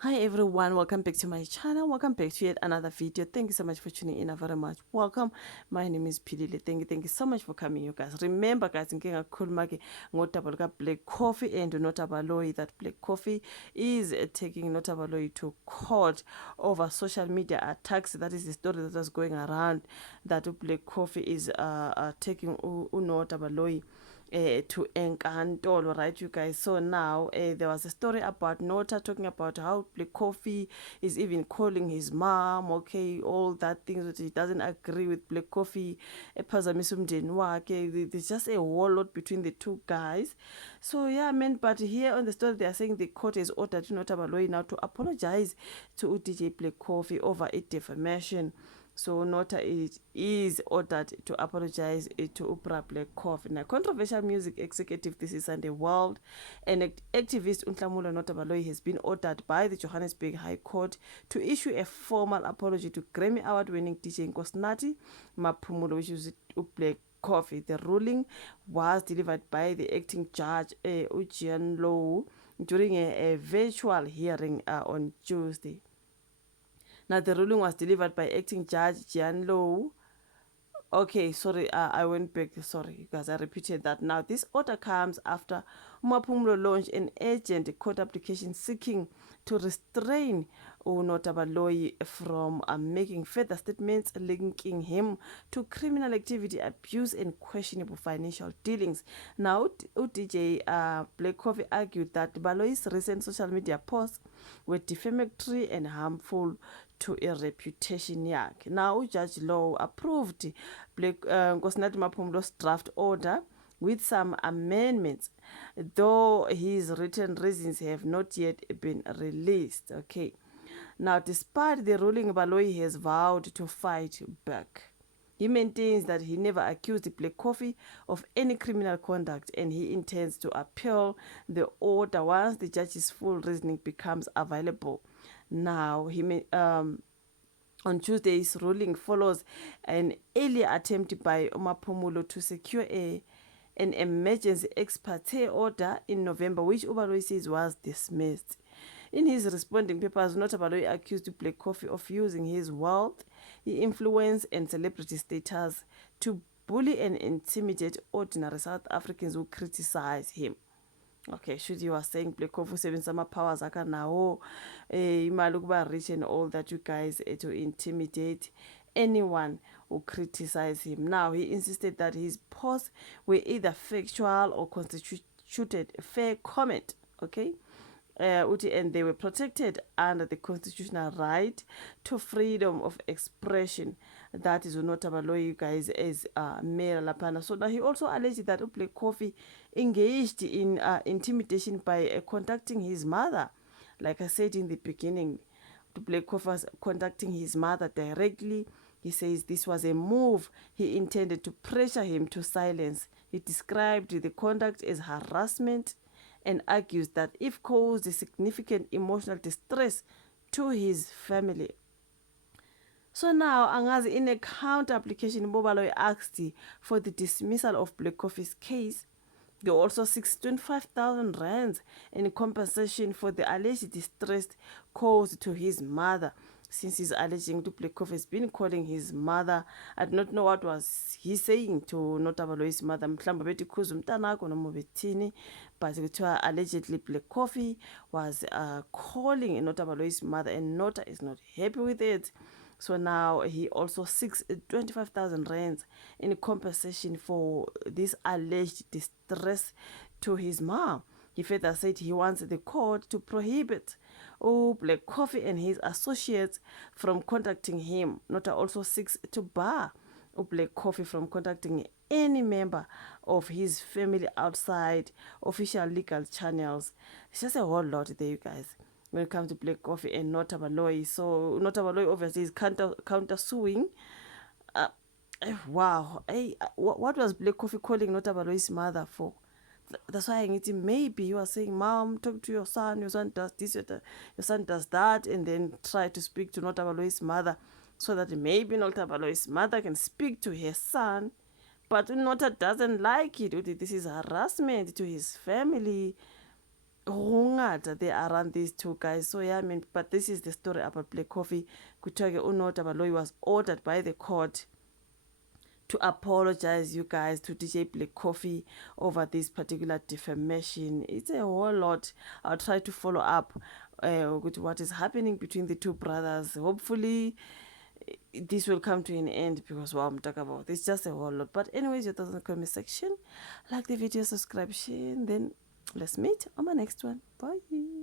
Hi everyone, welcome back to my channel. Welcome back to yet another video. Thank you so much for tuning in. Very much welcome. My name is Pilile. Thank you so much for coming, you guys. Remember, guys, ngingakhuluma ngodaba luka Black Coffee and Nota Baloyi, that Black Coffee is taking Nota Baloyi to court over social media attacks. That is the story that was going around, that Black Coffee is taking Nota Baloyi to Enkantolo, right, you guys? So now there was a story about Nota talking about how Black Coffee is even calling his mom, okay, all that things that he doesn't agree with Black Coffee. There's just a whole lot between the two guys. So yeah, man, but here on the story they are saying the court has ordered Nota Baloyi now to apologize to DJ Black Coffee over a defamation. So Nota is ordered to apologize to Upra Black Coffee. Now, controversial music executive this is Sunday World and activist Unhlamulo Nota Baloyi has been ordered by the Johannesburg High Court to issue a formal apology to Grammy Award-winning DJ Nkosinathi Maphumulo, which is Black Coffee. The ruling was delivered by the acting judge Ujian Low during a virtual hearing on Tuesday. Now, the ruling was delivered by acting judge Jian Low. Okay, sorry, I went back. Sorry, guys, I repeated that. Now, this order comes after Umapumulo launched an urgent court application seeking to restrain Nota Baloyi from making further statements linking him to criminal activity, abuse, and questionable financial dealings. Now, DJ Black Coffee argued that Baloyi's recent social media posts were defamatory and harmful to a reputation yakhe. Now, Judge Law approved Nkosinathi Maphumulo's draft order with some amendments, though his written reasons have not yet been released. Okay. Now, despite the ruling, Baloyi has vowed to fight back. He maintains that he never accused Black Coffee of any criminal conduct and he intends to appeal the order once the judge's full reasoning becomes available. Now, on Tuesday's ruling follows an earlier attempt by Maphumulo to secure an emergency ex parte order in November, which Baloyi says was dismissed. In his responding papers, Nota Baloyi accused Black Coffee of using his wealth, influence, and celebrity status to bully and intimidate ordinary South Africans who criticize him. Okay, should you are saying Black Coffee usebenzisa powers akanawo imali ukuba rich and all that, you guys, to intimidate anyone who criticize him. Now, he insisted that his posts were either factual or constituted fair comment, okay? And they were protected under the constitutional right to freedom of expression. That is Nota Baloyi, you guys, as Mayor Lapana. So now he also alleged that Black Coffee engaged in intimidation by contacting his mother. Like I said in the beginning, Black Coffee was contacting his mother directly. He says this was a move he intended to pressure him to silence. He described the conduct as harassment and argues that if caused significant emotional distress to his family. So now, angazi, in a counter application, Baloyi asked for the dismissal of Black Coffee's case. They also seeks 25,000 rands in compensation for the alleged distress caused to his mother. Since he's alleging Black Coffee has been calling his mother, I do not know what was he saying to Nota Baloyi's mother. But allegedly Black Coffee was calling Nota Baloyi's mother, and Nota is not happy with it. So now he also seeks 25,000 rands in compensation for this alleged distress to his mom. He further said he wants the court to prohibit Black Coffee and his associates from contacting him. Nota also seeks to bar Black Coffee from contacting any member of his family outside official legal channels. It's just a whole lot there, you guys, when it comes to Black Coffee and Nota Baloyi. So Nota Baloyi obviously is counter suing. Wow. What was Black Coffee calling Nota Baloyi's mother for? That's why I think maybe you are saying, Mom, talk to your son does this, your son does that, and then try to speak to Nota Baloyi's mother so that maybe Nota Baloyi's mother can speak to her son. But Nota doesn't like it. This is harassment to his family. they are around these two guys. So yeah, I mean, but this is the story about Black Coffee. Kutoke Nota Baloyi was ordered by the court to apologize, you guys, to DJ Black Coffee over this particular defamation. It's a whole lot. I'll try to follow up with what is happening between the two brothers. Hopefully this will come to an end, because what I'm talking about, it's just a whole lot. But anyways, your thoughts in the comment section. Like the video, subscribe, share, and then let's meet on my next one. Bye.